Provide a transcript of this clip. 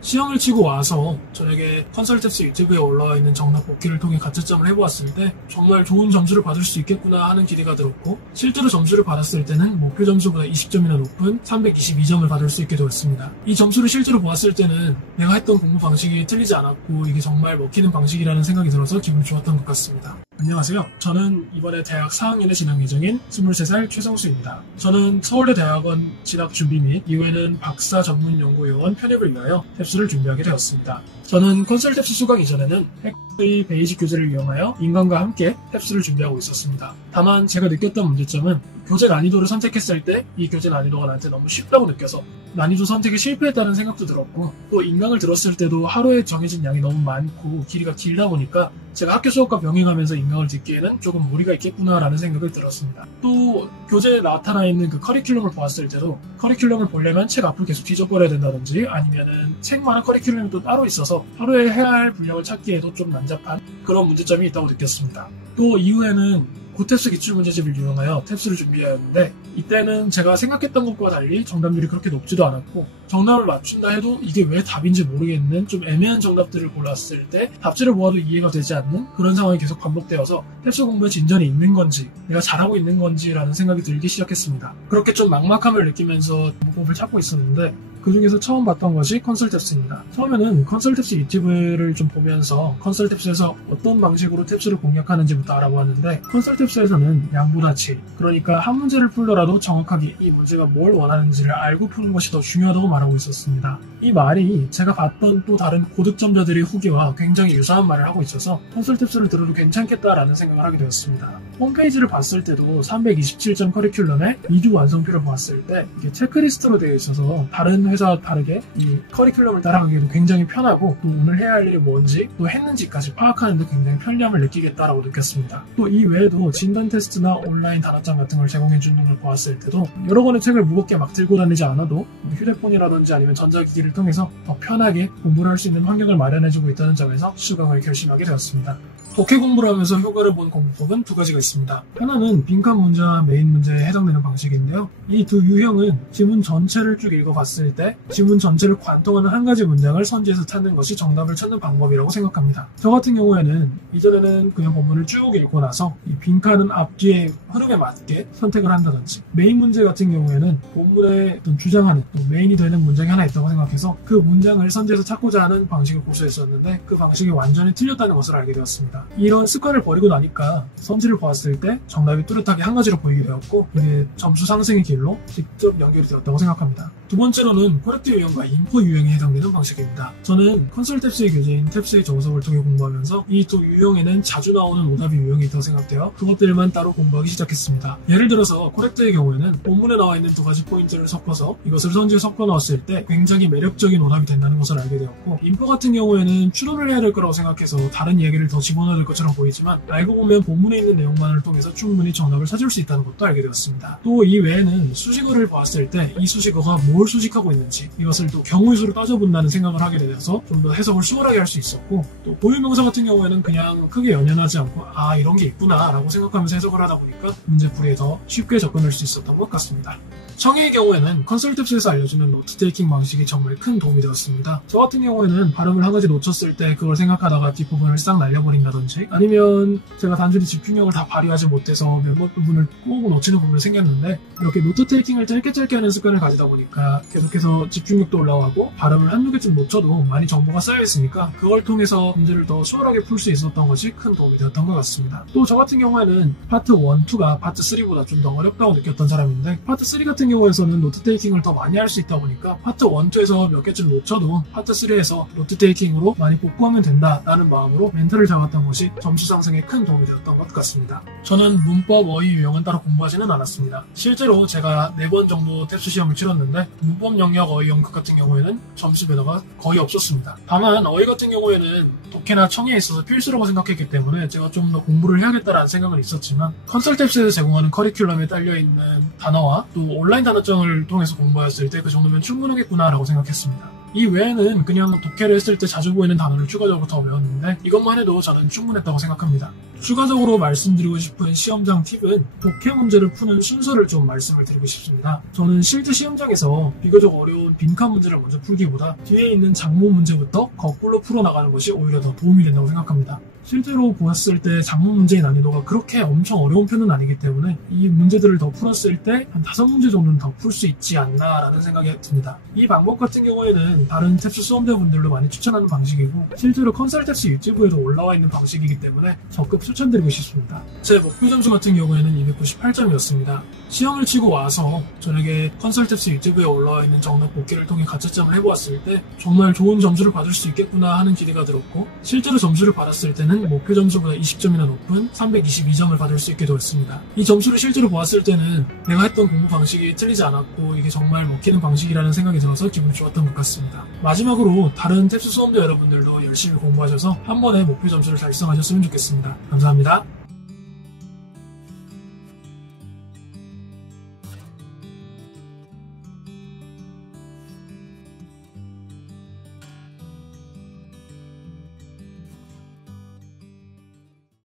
시험을 치고 와서 저에게 컨설턴스 유튜브에 올라와 있는 정답 복기를 통해 가채점을 해보았을 때 정말 좋은 점수를 받을 수 있겠구나 하는 기대가 들었고, 실제로 점수를 받았을 때는 목표 점수보다 20점이나 높은 322점을 받을 수 있게 되었습니다. 이 점수를 실제로 보았을 때는 내가 했던 공부 방식이 틀리지 않았고 이게 정말 먹히는 방식이라는 생각이 들어서 기분이 좋았던 것 같습니다. 안녕하세요. 저는 이번에 대학 4학년에 진학 예정인 23살 최성수입니다. 저는 서울대 대학원 진학 준비 및 이후에는 박사 전문연구요원 편입을 위하여 탭스를 준비하게 되었습니다. 저는 컨설턴스 수강 이전에는 핵의 베이직 교재를 이용하여 인강과 함께 탭스를 준비하고 있었습니다. 다만 제가 느꼈던 문제점은 교재 난이도를 선택했을 때 이 교재 난이도가 나한테 너무 쉽다고 느껴서 난이도 선택에 실패했다는 생각도 들었고, 또 인강을 들었을 때도 하루에 정해진 양이 너무 많고 길이가 길다 보니까 제가 학교 수업과 병행하면서 인강을 듣기에는 조금 무리가 있겠구나라는 생각을 들었습니다. 또 교재에 나타나 있는 그 커리큘럼을 보았을 때도 커리큘럼을 보려면 책 앞을 계속 뒤적거려야 된다든지 아니면은 책만한 커리큘럼이 또 따로 있어서 하루에 해야 할 분량을 찾기에도 좀 난잡한 그런 문제점이 있다고 느꼈습니다. 또 이후에는 고탭스 기출문제집을 이용하여 탭스를 준비하였는데, 이때는 제가 생각했던 것과 달리 정답률이 그렇게 높지도 않았고 정답을 맞춘다 해도 이게 왜 답인지 모르겠는 좀 애매한 정답들을 골랐을 때 답지를 보아도 이해가 되지 않는 그런 상황이 계속 반복되어서 탭스 공부에 진전이 있는 건지 내가 잘하고 있는 건지라는 생각이 들기 시작했습니다. 그렇게 좀 막막함을 느끼면서 문법을 찾고 있었는데 그 중에서 처음 봤던 것이 컨설턴스입니다. 처음에는 컨설턴스 유튜브를 좀 보면서 컨설턴스에서 어떤 방식으로 탭스를 공략하는지부터 알아보았는데, 컨설턴스에서는 양보다 질, 그러니까 한 문제를 풀더라도 정확하게 이 문제가 뭘 원하는지를 알고 푸는 것이 더 중요하다고 말하고 있었습니다. 이 말이 제가 봤던 또 다른 고득점자들의 후기와 굉장히 유사한 말을 하고 있어서 컨설턴스를 들어도 괜찮겠다라는 생각을 하게 되었습니다. 홈페이지를 봤을 때도 327점 커리큘럼에 2주 완성표를 보았을 때 이게 체크리스트로 되어 있어서 다른 회사와 다르게 이 커리큘럼을 따라가기에도 굉장히 편하고, 또 오늘 해야 할 일이 뭔지 또 했는지까지 파악하는 데 굉장히 편리함을 느끼겠다라고 느꼈습니다. 또 이 외에도 진단 테스트나 온라인 단어장 같은 걸 제공해 주는 걸 보았을 때도 여러 권의 책을 무겁게 막 들고 다니지 않아도 휴대폰이라든지 아니면 전자기기를 통해서 더 편하게 공부를 할 수 있는 환경을 마련해 주고 있다는 점에서 수강을 결심하게 되었습니다. 독해 공부를 하면서 효과를 본 공부법은 두 가지가 있습니다. 하나는 빈칸 문제와 메인 문제에 해당되는 방식인데요. 이 두 유형은 지문 전체를 쭉 읽어봤을 때 지문 전체를 관통하는 한 가지 문장을 선지해서 찾는 것이 정답을 찾는 방법이라고 생각합니다. 저 같은 경우에는 이전에는 그냥 본문을 쭉 읽고 나서 이 빈칸은 앞뒤의 흐름에 맞게 선택을 한다든지, 메인 문제 같은 경우에는 본문에 어떤 주장하는 또 메인이 되는 문장이 하나 있다고 생각해서 그 문장을 선지해서 찾고자 하는 방식을 고수했었는데 그 방식이 완전히 틀렸다는 것을 알게 되었습니다. 이런 습관을 버리고 나니까 선지를 보았을 때 정답이 뚜렷하게 한 가지로 보이게 되었고, 이게 점수 상승의 길로 직접 연결이 되었다고 생각합니다. 두 번째로는 코렉트 유형과 인포 유형에 해당되는 방식입니다. 저는 컨설턴스의 교재인 탭스의 정석을 통해 공부하면서 이 두 유형에는 자주 나오는 오답이 유형이 있다고 생각되어 그것들만 따로 공부하기 시작했습니다. 예를 들어서 코렉트의 경우에는 본문에 나와 있는 두 가지 포인트를 섞어서 이것을 선지에 섞어 넣었을 때 굉장히 매력적인 오답이 된다는 것을 알게 되었고, 인포 같은 경우에는 추론을 해야 될 거라고 생각해서 다른 얘기를 더 집어넣어야 될 것처럼 보이지만 알고 보면 본문에 있는 내용만을 통해서 충분히 정답을 찾을 수 있다는 것도 알게 되었습니다. 또 이 외에는 수식어를 보았을 때 이 수식어가 뭘 수식하고 있는지 이것을 또 경우의 수로 따져본다는 생각을 하게 되어서 좀 더 해석을 수월하게 할 수 있었고, 또 고유명사 같은 경우에는 그냥 크게 연연하지 않고 아 이런 게 있구나 라고 생각하면서 해석을 하다 보니까 문제풀이에 더 쉽게 접근할 수 있었던 것 같습니다. 청해의 경우에는 컨설턴스에서 알려주는 노트 테이킹 방식이 정말 큰 도움이 되었습니다. 저 같은 경우에는 발음을 한 가지 놓쳤을 때 그걸 생각하다가 뒷부분을 싹 날려버린다든지, 아니면 제가 단순히 집중력을 다 발휘하지 못해서 몇몇 부분을 꼭 놓치는 부분이 생겼는데, 이렇게 노트 테이킹을 짧게 하는 습관을 가지다 보니까 계속해서 집중력도 올라가고 발음을 한두 개쯤 놓쳐도 많이 정보가 쌓여있으니까 그걸 통해서 문제를 더 수월하게 풀 수 있었던 것이 큰 도움이 되었던 것 같습니다. 또 저 같은 경우에는 파트 1, 2가 파트 3보다 좀 더 어렵다고 느꼈던 사람인데, 파트 3 같은 경우에서는 노트 테이킹을 더 많이 할 수 있다 보니까 파트 1, 2에서 몇 개쯤 놓쳐도 파트 3에서 노트 테이킹으로 많이 복구하면 된다라는 마음으로 멘탈을 잡았던 것이 점수 상승에 큰 도움이 되었던 것 같습니다. 저는 문법, 어휘 유형은 따로 공부하지는 않았습니다. 실제로 제가 4번 정도 탭스 시험을 치렀는데 문법 영역, 어휘 영역 같은 경우에는 점수 변화가 거의 없었습니다. 다만 어휘 같은 경우에는 독해나 청해에 있어서 필수라고 생각했기 때문에 제가 좀 더 공부를 해야겠다라는 생각은 있었지만, 컨설턴스에서 제공하는 커리큘럼에 딸려있는 단어와 또 온라인 단어장을 통해서 공부했을 때 그 정도면 충분하겠구나라고 생각했습니다. 이 외에는 그냥 독해를 했을 때 자주 보이는 단어를 추가적으로 더 외웠는데 이것만 해도 저는 충분했다고 생각합니다. 추가적으로 말씀드리고 싶은 시험장 팁은 독해 문제를 푸는 순서를 좀 말씀을 드리고 싶습니다. 저는 실제 시험장에서 비교적 어려운 빈칸 문제를 먼저 풀기보다 뒤에 있는 장문 문제부터 거꾸로 풀어나가는 것이 오히려 더 도움이 된다고 생각합니다. 실제로 보았을 때 장문 문제의 난이도가 그렇게 엄청 어려운 편은 아니기 때문에 이 문제들을 더 풀었을 때 한 5문제 정도는 더 풀 수 있지 않나 라는 생각이 듭니다. 이 방법 같은 경우에는 다른 탭스 수험자분들도 많이 추천하는 방식이고 실제로 컨설탭스 유튜브에도 올라와 있는 방식이기 때문에 적극 추천드리고 싶습니다. 제 목표 점수 같은 경우에는 298점이었습니다. 시험을 치고 와서 저녁에 컨설탭스 유튜브에 올라와 있는 정답 복기를 통해 가채점을 해보았을 때 정말 좋은 점수를 받을 수 있겠구나 하는 기대가 들었고 실제로 점수를 받았을 때는 목표 점수보다 20점이나 높은 322점을 받을 수 있게 되었습니다. 이 점수를 실제로 보았을 때는 내가 했던 공부 방식이 틀리지 않았고 이게 정말 먹히는 방식이라는 생각이 들어서 기분이 좋았던 것 같습니다. 마지막으로 다른 탭스 수험자 여러분들도 열심히 공부하셔서 한 번에 목표 점수를 달성하셨으면 좋겠습니다. 감사합니다.